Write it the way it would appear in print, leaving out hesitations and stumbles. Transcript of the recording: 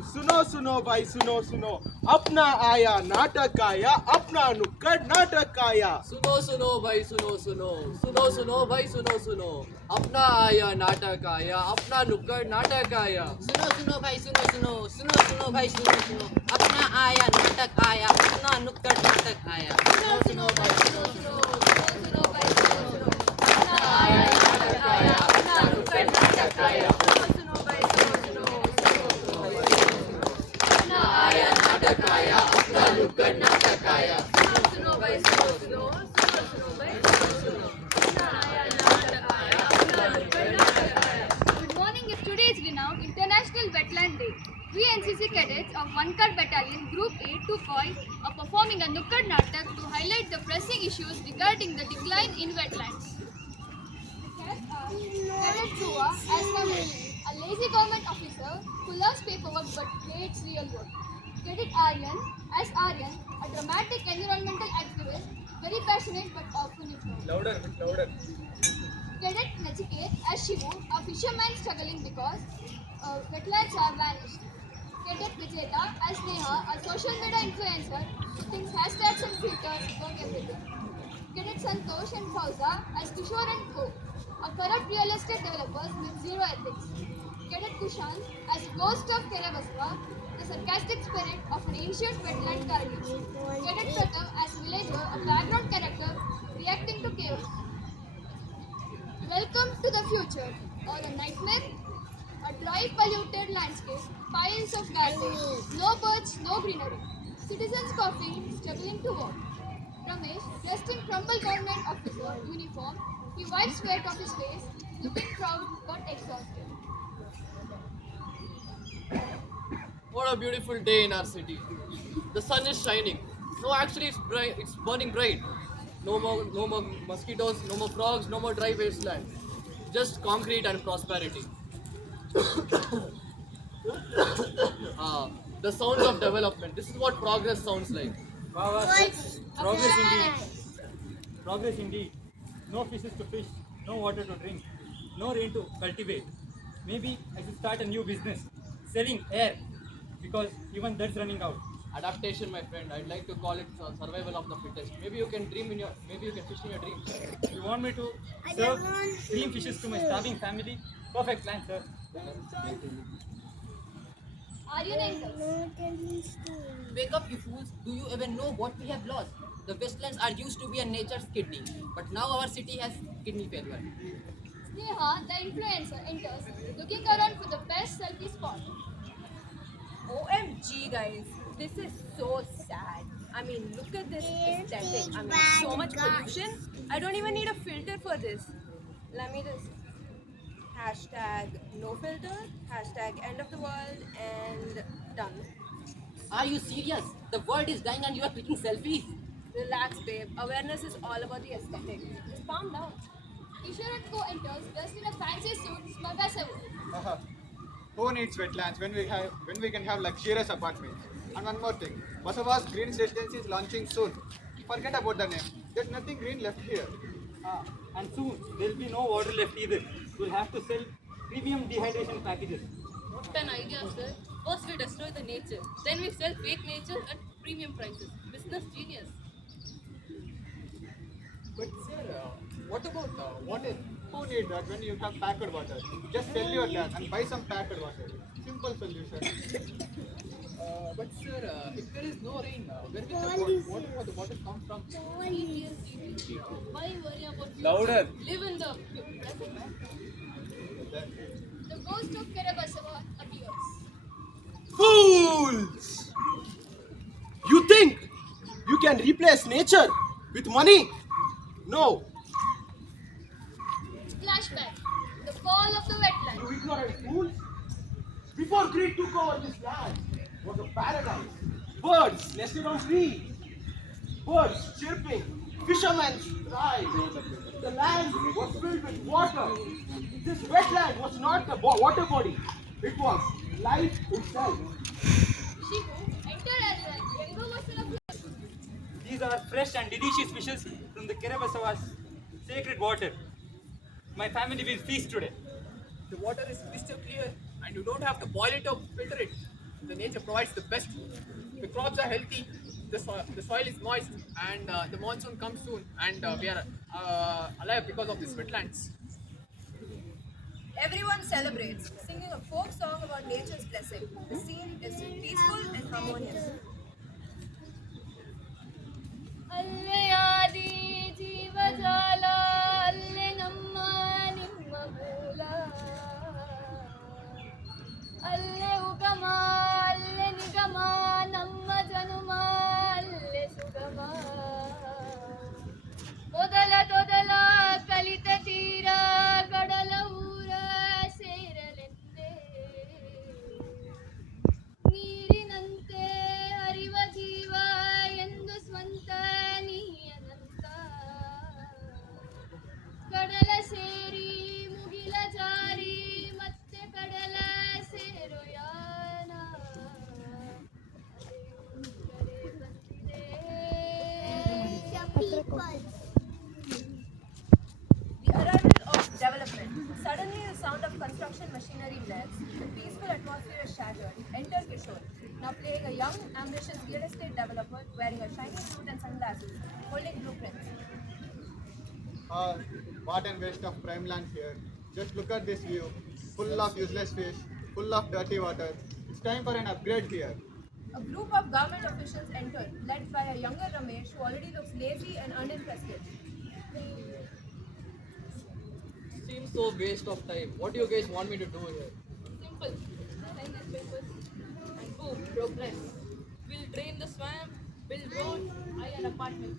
सुनो सुनो भाई सुनो सुनो, अपना आया नाटक आया, अपना नुक्कड़ नाटक आया। सुनो सुनो भाई सुनो सुनो, सुनो सुनो भाई सुनो सुनो, अपना आया नाटक आया, अपना नुक्कड़ नाटक आया। सुनो सुनो भाई सुनो सुनो, सुनो सुनो भाई सुनो सुनो, अपना आया नाटक आया, अपना नुक्कड़ नाटक आया। सुनो सुनो भाई सुनो सुनो, सुनो सुनो भाई सुनो सुनो, अपना आया नाटक आया, अपना नुक्कड़ नाटक आया। सुनो सुनो भाई सुनो सुनो, सुनो सुनो भाई सुनो सुनो, अपना आया नाटक आया, अपना नुक्कड़ नाटक आया। सुनो सुनो भाई सुनो सुनो, सुनो सुनो भाई सुनो सुनो, अपना आया नाटक आया, अपना नुक्कड़ नाटक आया। Good morning. Today is renowned International Wetland Day. We NCC cadets of Vankar Battalion Group A 2 are performing a Nukkad Natak to highlight the pressing issues regarding the decline in wetlands. Cadet Chua as Kamini, a lazy government officer who loves paperwork but hates real work. Cadet Aryan as Aryan, a dramatic environmental activist, very passionate but often ignored. Louder. Cadet Nachiket as Shivu, a fisherman struggling because wetlands have vanished. Cadet Vijeta as Neha, a social media influencer who thinks hashtags and filters work everything. Cadet Santosh and Fauza as Kishore and Co, a corrupt real estate developers with zero ethics. Cadet Kushant as Ghost of Keravasva, the sarcastic spirit of an ancient wetland carnage. Cadet Pratham as Villager, a background character reacting to chaos. Welcome to the future, or a nightmare? A dry, polluted landscape, piles of garbage, no birds, no greenery. Citizens coughing, struggling to walk. Ramesh, dressed in crumpled government officer uniform, he wipes sweat off his face, looking proud but exhausted. What a beautiful day in our city. The sun is shining. No, actually, it's bright. It's burning bright. No more mosquitoes. No more frogs. No more dry wasteland. Just concrete and prosperity. The sounds of development. This is what progress sounds like. Wow, sir. Progress indeed. Progress indeed. No fishes to fish, no water to drink, no rain to cultivate. Maybe I should start a new business, selling air, because even that's running out. Adaptation, my friend. I'd like to call it survival of the fittest. Maybe you can fish in your dreams. You want me to serve dream fishes to my starving family? Perfect plan, sir. Aryan enters. Wake up, you fools! Do you even know what we have lost? The wastelands are used to be a nature's kidney, but now our city has kidney failure. Sneha, the influencer, enters, looking around for the best selfie spot. OMG guys, this is so sad. I mean, look at this aesthetic. I mean, so much pollution. I don't even need a filter for this. Let me just hashtag no filter, hashtag end of the world, and done. Are you serious? The world is dying and you are clicking selfies? Relax, babe. Awareness is all about the aesthetic. Just calm down. Kishore and Co enters, dressed in a fancy suit, smug as ever. Who needs wetlands when we can have luxurious apartments? And one more thing, Basava's green residency is launching soon. Forget about the name. There's nothing green left here. And soon there'll be no water left either. We'll have to sell premium dehydration packages. What an idea, sir. First we destroy the nature, then we sell fake nature at premium prices. Business genius. But sir, what about water? Who needs that when you have packed water? Just sell your land and buy some packed water. Simple solution. But sir, if there is no rain, where will the water come from? Why worry about future? Louder. Live in the present. The ghost of Keravasava appears. Fools! You think you can replace nature with money? No. Flashback. The fall of the wetland. You ignorant fools! Before greed took over this land, was a paradise. Birds nested on trees. Birds chirping. Fishermen thrived. The land was filled with water. This wetland was not a water body. It was life itself. Shivu entered as a younger version of life. These are fresh and delicious fishes from the Keravasava's sacred water. My family will feast today. The water is crystal clear and you don't have to boil it or filter it. The nature provides the best. The crops are healthy, the soil is moist, and the monsoon comes soon, and we are alive because of these wetlands. Everyone celebrates, singing a folk song about nature's blessing. The scene is peaceful and harmonious. ಅಲ್ಲೇ ಆದಿ ಜೀವಜಾಲ ಅಲ್ಲೇ ನಮ್ಮ ನಿಮ್ಮ ಮೂಲ ಅಲ್ಲೇ ಉಗಮ ಅಲ್ಲೇ ನಿಗಮ ನಮ್ಮ ಜನುಮ ಅಲ್ಲೇ ಸುಗಮ ಮೊದಲ ತೊದಲ ಕಲಿತ ತೀರ ಗಡಲ ಊರ ಸೇರಲೆಂದೇ ನೀರಿನಂತೆ ಹರಿವ ಜೀವ ಎಂದು ಸ್ವಂತ ನೀಯನಂತ ಕಡಲ ಸೇರಿ ಮುಗಿಲ ಜಾರಿ ಮತ್ತೆ ಕಡಲ ಸೇರೋ ಯಾನ ಅಲೆಯುತ್ತಲೇ ಬಂದಿದೆ. The arrival of development. Suddenly, the sound of construction machinery blares. The peaceful atmosphere is shattered. Enter Kishore, now playing a young, ambitious real estate developer wearing a shiny suit and sunglasses, holding blueprints. What and waste of prime land here. Just look at this view, full of useless fish, full of dirty water. It's time for an upgrade here. A group of government officials enter, led by a younger Ramesh who already looks lazy and uninterested. Seems so waste of time. What do you guys want me to do here? Simple. Sign these papers and boom, progress. We'll drain the swamp, build roads, hire an apartment.